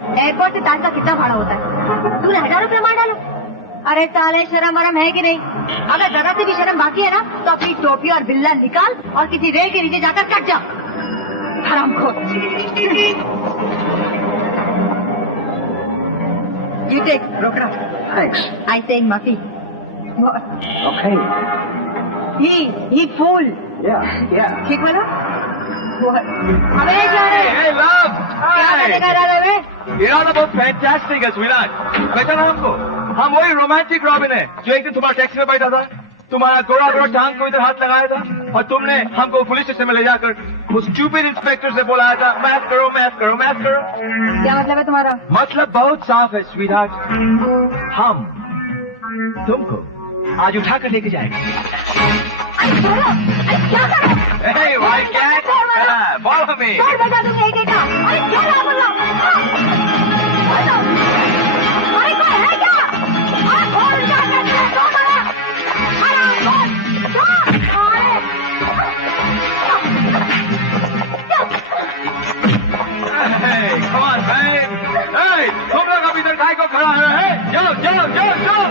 Airport से ताज का कितना भाड़ा होता है? तूने 1000 रुपये मार डालो। अरे साले, शर्म वरम है कि नहीं? अगर जरा से भी शर्म बाकी है ना तो अपनी टोपी और बिल्ला निकाल और किसी रेल के नीचे जाकर कट जा। हरामखोर। You take Rokra. Thanks. I say Muffy. What? Okay. He fool. Yeah. ठीक बोला? What? अबे क्या रे? Hey, love! क्या करेगा राले में? इरादा बहुत फैंटास्टिक है स्वीटहार्ट। पहचाना हमको? हम वही रोमांटिक रॉबिन है जो एक दिन तुम्हारे टैक्सी में बैठा था, तुम्हारा गोरा गोरा टांग को इधर हाथ लगाया था और तुमने हमको पुलिस स्टेशन में ले जाकर उस स्टूपिड इंस्पेक्टर से बोलाया था मैथ करो मैथ करो मैथ करो। क्या मतलब है तुम्हारा? मतलब बहुत साफ है स्वीटहार्ट, हम तुमको आज उठा कर लेके जाएंगे। Hey, white cat! Follow me! छोड़ बेटा तुम एक एक का। अरे क्या ना बोलो? अरे कोई है क्या? अरे कौन क्या करते हैं? तो मारा। अरे कौन? Hey, come on, babe! Hey, तुम लोग अभी इधर काय को खड़ा है? जाओ, जाओ, जाओ, जाओ!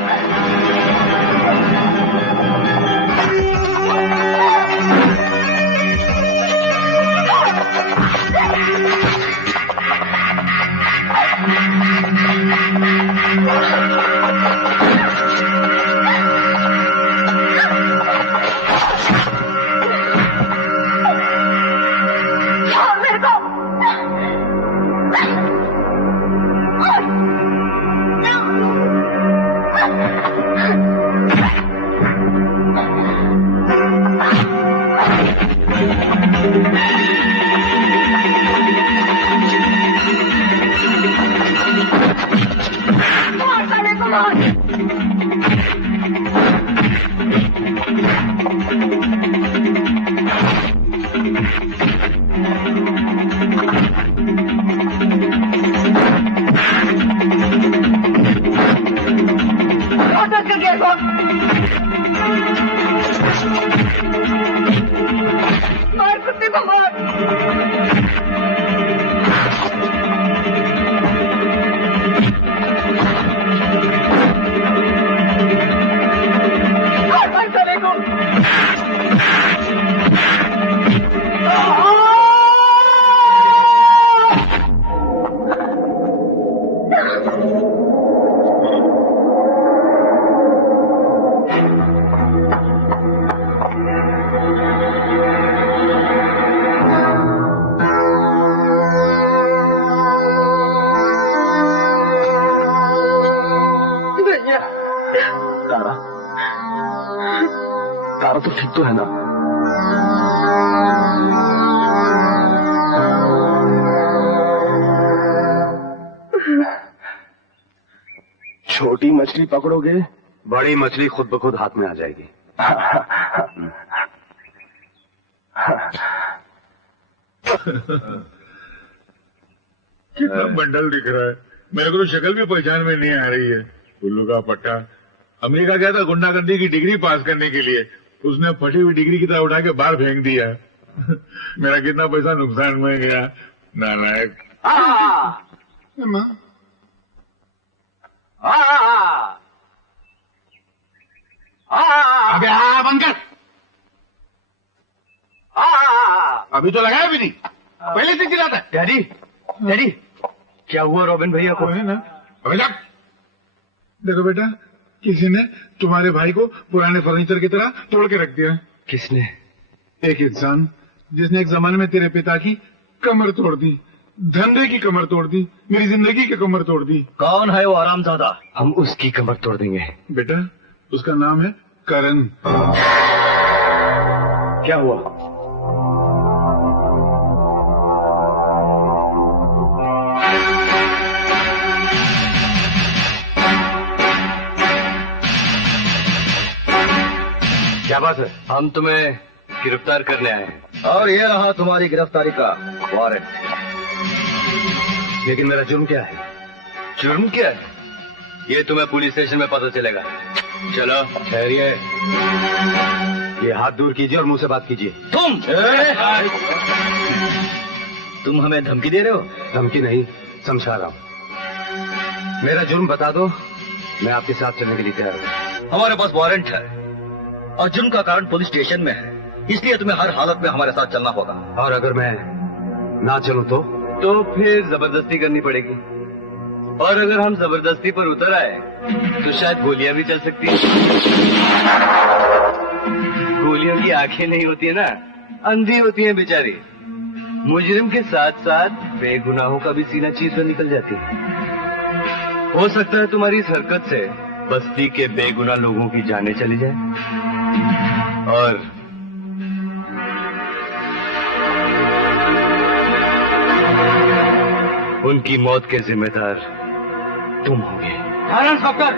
मार कुत्ते को मार। तारा तो ठीक तो है ना? छोटी मछली पकड़ोगे, बड़ी मछली खुद ब खुद हाथ में आ जाएगी। कितना बंडल दिख रहा है, मेरे को तो शक्ल भी पहचान में नहीं आ रही है। उल्लू का पट्टा अमेरिका गया था गुंडागर्दी की डिग्री पास करने के लिए, उसने फटी हुई डिग्री की तरह उठा के बाहर फेंक दिया। मेरा कितना पैसा नुकसान में गया। नालायक। अबे बंद कर। अभी तो लगाया भी नहीं, पहले से चिल्लाता है। डैडी, डैडी, क्या हुआ रॉबिन भैया को? है ना? अबे जा। देखो बेटा, किसी ने तुम्हारे भाई को पुराने फर्नीचर की तरह तोड़ के रख दिया। किसने? एक इंसान जिसने एक जमाने में तेरे पिता की कमर तोड़ दी, धंधे की कमर तोड़ दी, मेरी जिंदगी की कमर तोड़ दी। कौन है वो हरामजादा? हम उसकी कमर तोड़ देंगे। बेटा, उसका नाम है करण। क्या हुआ? क्या बात है? हम तुम्हें गिरफ्तार करने आए हैं। और ये रहा तुम्हारी गिरफ्तारी का वारंट। लेकिन मेरा जुर्म क्या है? जुर्म क्या है? ये तुम्हें पुलिस स्टेशन में पता चलेगा। चलो। ठहरिए, ये हाथ दूर कीजिए और मुंह से बात कीजिए। तुम हमें धमकी दे रहे हो? धमकी नहीं, समझा रहा हूँ। मेरा जुर्म बता दो, मैं आपके साथ चलने के लिए तैयार हूँ। हमारे पास वारंट है और जुर्म का कारण पुलिस स्टेशन में है, इसलिए तुम्हें हर हालत में हमारे साथ चलना होगा। और अगर मैं ना चलूं तो फिर जबरदस्ती करनी पड़ेगी। और अगर हम जबरदस्ती पर उतर आए तो शायद गोलियां भी चल सकती हैं। गोलियों की आंखें नहीं होती है ना, अंधी होती हैं बेचारी। मुजरिम के साथ साथ बेगुनाहों का भी सीना चीर कर निकल जाती है। हो सकता है तुम्हारी इस हरकत से बस्ती के बेगुनाह लोगों की जानें चली जाए और उनकी मौत के जिम्मेदार तुम होगे। इंस्पेक्टर,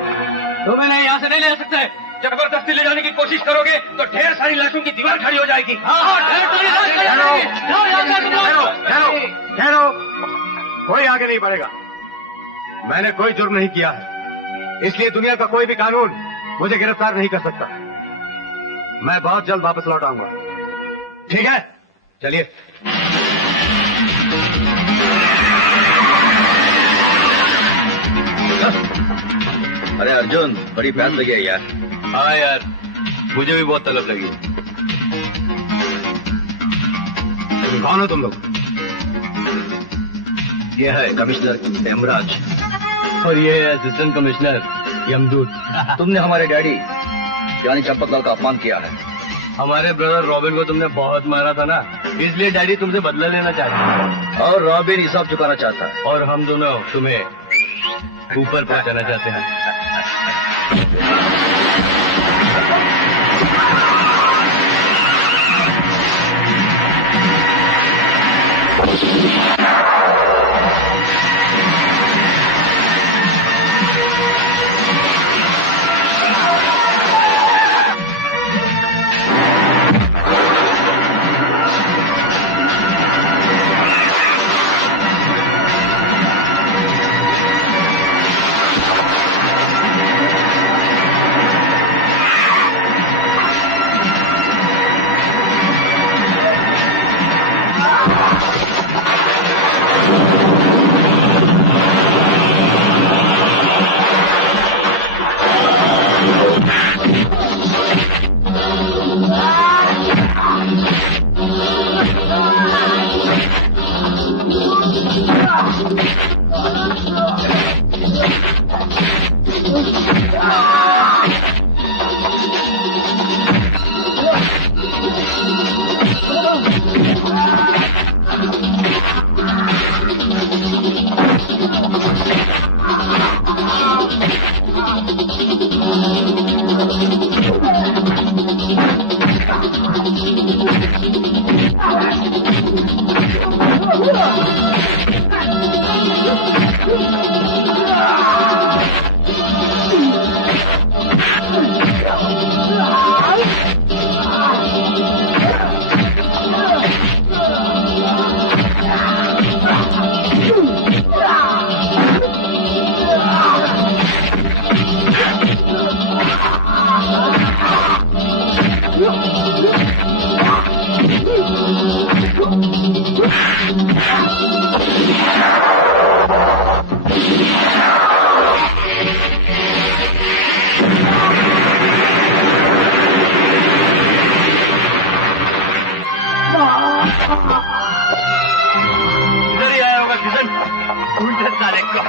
तुम इन्हें यहाँ से नहीं ले सकते। जबरदस्ती ले जाने की कोशिश करोगे तो ढेर सारी लाशों की दीवार खड़ी हो जाएगी। ठहरो, कोई आगे नहीं बढ़ेगा। मैंने कोई जुर्म नहीं किया है, इसलिए दुनिया का कोई भी कानून मुझे गिरफ्तार नहीं कर सकता। मैं बहुत जल्द वापस लौट आऊंगा। ठीक है, चलिए। अरे अर्जुन, बड़ी प्यास लगी है यार। हाँ यार, मुझे भी बहुत तलब लगी। कौन हो तुम लोग? ये है कमिश्नर हेमराज और ये है असिस्टेंट कमिश्नर यमदूत। तुमने हमारे डैडी यानी चंपतलाल का अपमान किया है। हमारे ब्रदर रॉबिन को तुमने बहुत मारा था ना, इसलिए डैडी तुमसे बदला लेना चाहते हैं। और रॉबिन हिसाब चुकाना चाहता है। और हम दोनों तुम्हें ऊपर पहुंचाना चाहते हैं। इधर ही आया होगा किशन, उल्टे साले को।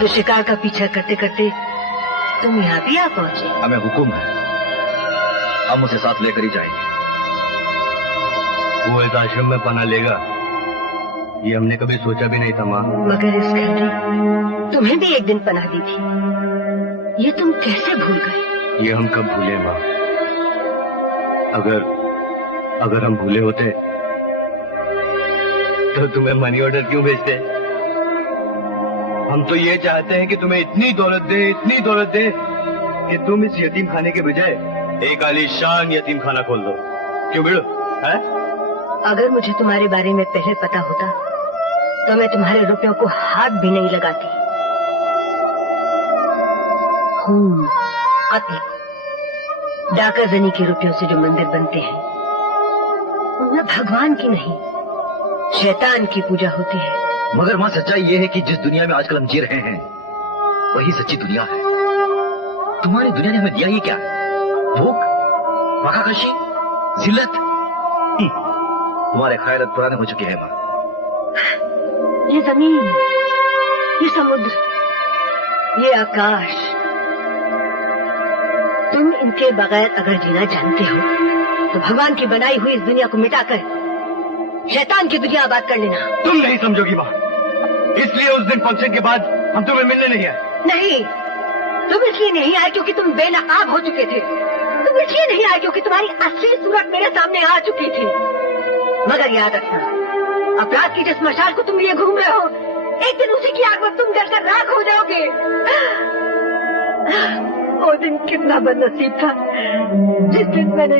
तो शिकार का पीछा करते करते तुम यहाँ भी आ पहुँचे। हमें हुक्म है, हम उसे साथ लेकर ही जाएंगे। वो इस आश्रम में पनाह लेगा, ये हमने कभी सोचा भी नहीं था माँ। मगर इस घर ने तुम्हें भी एक दिन पनाह दी थी, ये तुम कैसे भूल गए? ये हम कब भूले माँ? अगर हम भूले होते तो तुम्हें मनी ऑर्डर क्यों भेजते? हम तो ये चाहते हैं कि तुम्हें इतनी दौलत दे कि तुम इस यतीम खाने के बजाय एक आलीशान यतीम खाना खोल दो। क्यों बिड़ो? है? अगर मुझे तुम्हारे बारे में पहले पता होता तो मैं तुम्हारे रुपयों को हाथ भी नहीं लगाती। खून, कत्ल, डाकाजनी के रुपयों से जो मंदिर बनते हैं उनमें भगवान की नहीं शैतान की पूजा होती है। मगर माँ सच्चाई ये है कि जिस दुनिया में आजकल हम जी रहे हैं वही सच्ची दुनिया है। तुम्हारी दुनिया ने हमें दिया ये क्या? भूख, मखाकशी, जिल्लत। तुम्हारे ख्याल पुराने हो चुके हैं माँ। ये जमीन, ये समुद्र, ये आकाश, तुम इनके बगैर अगर जीना जानते हो तो भगवान की बनाई हुई इस दुनिया को मिटाकर शैतान की दुनिया आबाद कर लेना। तुम नहीं समझोगी माँ, इसलिए उस दिन फंक्शन के बाद हम तुम्हें मिलने नहीं आए। नहीं, तुम इसलिए नहीं आए क्योंकि तुम बेनकाब हो चुके थे। तुम इसलिए नहीं आए क्योंकि तुम्हारी असली सूरत मेरे सामने आ चुकी थी। मगर याद रखना, अपराध की जिस मशाल को तुम लिए घूम रहे हो, एक दिन उसी की आग में तुम जलकर राख हो जाओगे। वो दिन कितना बदनसीब था जिस दिन मैंने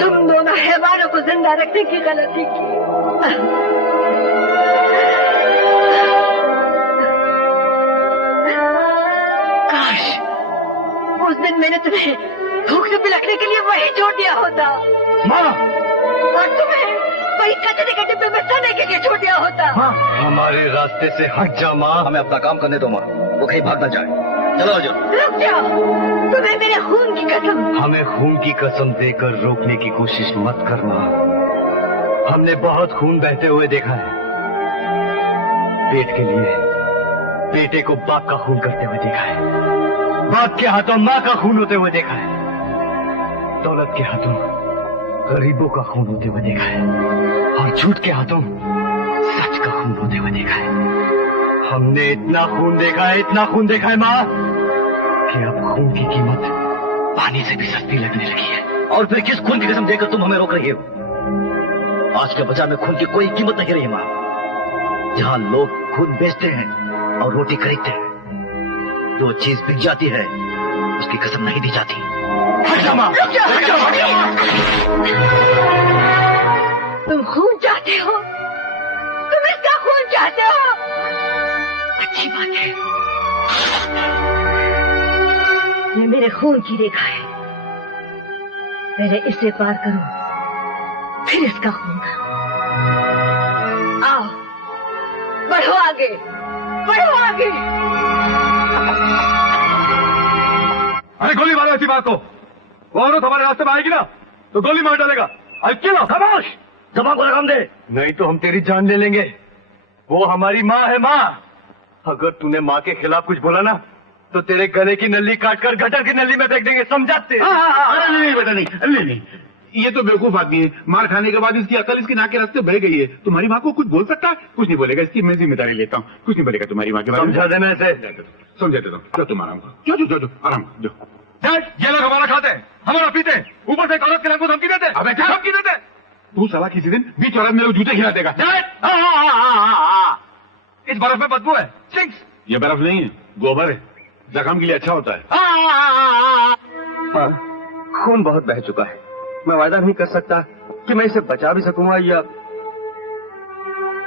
तुम दोनों हैवानों को जिंदा रखने की गलती की। काश उस दिन मैंने तुम्हें भूख से पिलकने के लिए वही छोड़ दिया होता माँ, और तुम्हें वही कचरे के डिब्बे में सोने के लिए छोड़ दिया होता। हमारे रास्ते से हट जा माँ। हमें अपना काम करने दो माँ, वो कहीं भाग ना जाए। चलो अर्जुन। रुक जाओ, तुम्हें मेरे खून की कसम। हमें खून की कसम देकर रोकने की कोशिश मत करना। हमने बहुत खून बहते हुए देखा है। पेट के लिए बेटे को बाप का खून करते हुए देखा है, बाप के हाथों माँ का खून होते हुए देखा है, दौलत के हाथों गरीबों का खून होते हुए देखा है, और झूठ के हाथों सच का खून होते हुए देखा है। हमने इतना खून देखा है, इतना खून देखा है माँ, कि अब खून की कीमत पानी से भी सस्ती लगने लगी है। और फिर किस खून की कसम देकर तुम हमें रोक रही हो? आज के बाजार में खून की कोई कीमत नहीं रही माँ। जहाँ लोग खून बेचते हैं और रोटी खरीदते हैं, जो चीज बिक जाती है उसकी कसम नहीं दी जाती। तुम खून चाहते हो, तुम इसका खून चाहते हो। अच्छी बात है, ये मेरे खून की रेखा है। पहले इसे पार करो, फिर इसका खून करो। आओ, बढ़ो आगे, बढ़ो आगे। अरे गोली मारो ऐसी बात को। वो औरत हमारे रास्ते में आएगी ना तो गोली मार डालेगा। अकेला खामोश, जबान को लगाम दे, नहीं तो हम तेरी जान ले लेंगे। वो हमारी माँ है माँ। अगर तूने माँ के खिलाफ कुछ बोला ना तो तेरे गले की नली काटकर गटर की नली में फेंक देंगे, समझाते? अरे नहीं बेटा, नहीं, ये तो बेवकूफ आदमी है। मार खाने के बाद इसकी अकल इसकी नाक के रास्ते बह गई है। तुम्हारी माँ को कुछ बोल सकता है? कुछ नहीं बोलेगा, इसकी मैं जिम्मेदारी लेता हूँ। कुछ नहीं बोलेगा तुम्हारी माँ के बारे में। समझा देना ऐसे। समझा देता हूँ। जो तुम आराम करो, जो आराम करो, जो। ये लोग हमारा खाते हैं, हमारा पीते हैं, ऊपर से एक औरत के नाम को धमकी देते हैं। अबे क्या धमकी देते हैं? तू साला किसी दिन बीच औरत मेरे को जूते खिला देगा। इस बर्फ में बदबू है, स्टिंक्स। ये बर्फ नहीं है, गोबर है, जख्म के लिए अच्छा होता है। हाँ, खून बहुत बह चुका है। मैं वायदा नहीं कर सकता कि मैं इसे बचा भी सकूंगा या।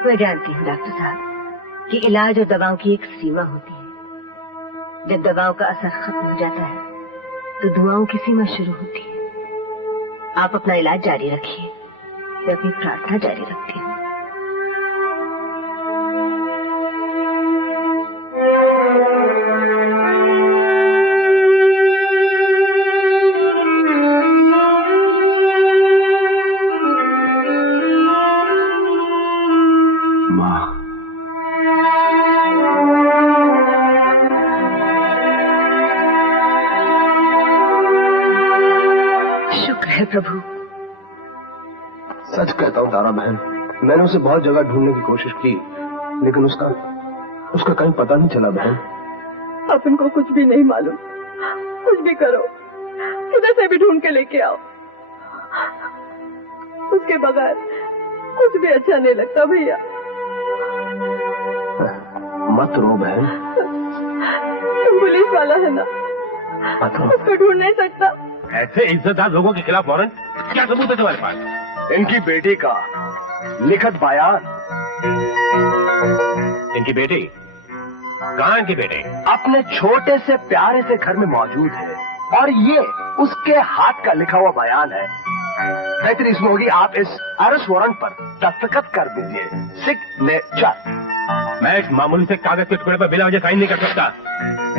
मैं जानती हूँ डॉक्टर साहब कि इलाज और दवाओं की एक सीमा होती है। जब दवाओं का असर खत्म हो जाता है तो दुआओं की सीमा शुरू होती है। आप अपना इलाज जारी रखिए, मैं अपनी प्रार्थना जारी रखती हूँ। प्रभु, सच कहता हूँ तारा बहन, मैंने उसे बहुत जगह ढूंढने की कोशिश की, लेकिन उसका कहीं पता नहीं चला बहन। अपन को कुछ भी नहीं मालूम, कुछ भी करो, किधर से भी ढूंढ के लेके आओ। उसके बगैर कुछ भी अच्छा नहीं लगता भैया। मत रो बहन। तुम पुलिस वाला है ना, उसको ढूंढ नहीं सकता। ऐसे इज्जतदार लोगों के खिलाफ वारंट, क्या सबूत है तुम्हारे पास? इनकी बेटी का लिखित बयान। इनकी बेटी कहाँ इनके बेटे? अपने छोटे से प्यारे से घर में मौजूद है और ये उसके हाथ का लिखा हुआ बयान है। बेहतरी इसमें होगी आप इस अरेस्ट वारंट पर दस्तखत कर दीजिए। सिग्नेचर। मैं इस मामूली से कागज के टुकड़े पर बिना वजह साइन नहीं कर सकता,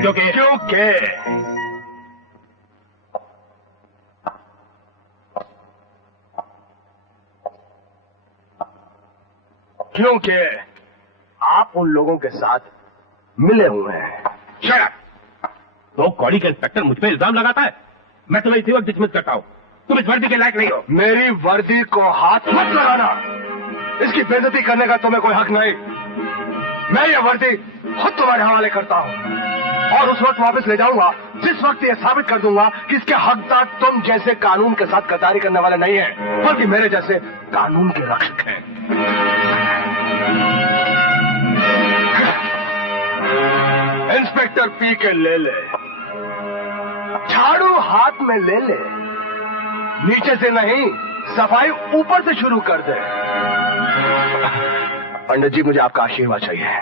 क्योंकि क्योंकि आप उन लोगों के साथ मिले हुए हैं। Shut up! तो कॉली का इंस्पेक्टर मुझ पे इल्जाम लगाता है, मैं तुम्हें इसी वक्त डिसमिस करता हूं। तुम इस वर्दी के लायक नहीं हो। मेरी वर्दी को हाथ मत लगाना, इसकी बेइज्जती करने का तुम्हें कोई हक नहीं। मैं ये वर्दी खुद तुम्हारे हवाले करता हूं और उस वक्त वापस ले जाऊंगा जिस वक्त ये साबित कर दूंगा कि इसके हकदार तुम जैसे कानून के साथ गद्दारी करने वाले नहीं हैं, बल्कि मेरे जैसे कानून के रक्षक हैं। इंस्पेक्टर पी के ले ले, झाड़ू हाथ में ले ले, नीचे से नहीं सफाई ऊपर से शुरू कर दे। पंडित जी मुझे आपका आशीर्वाद चाहिए।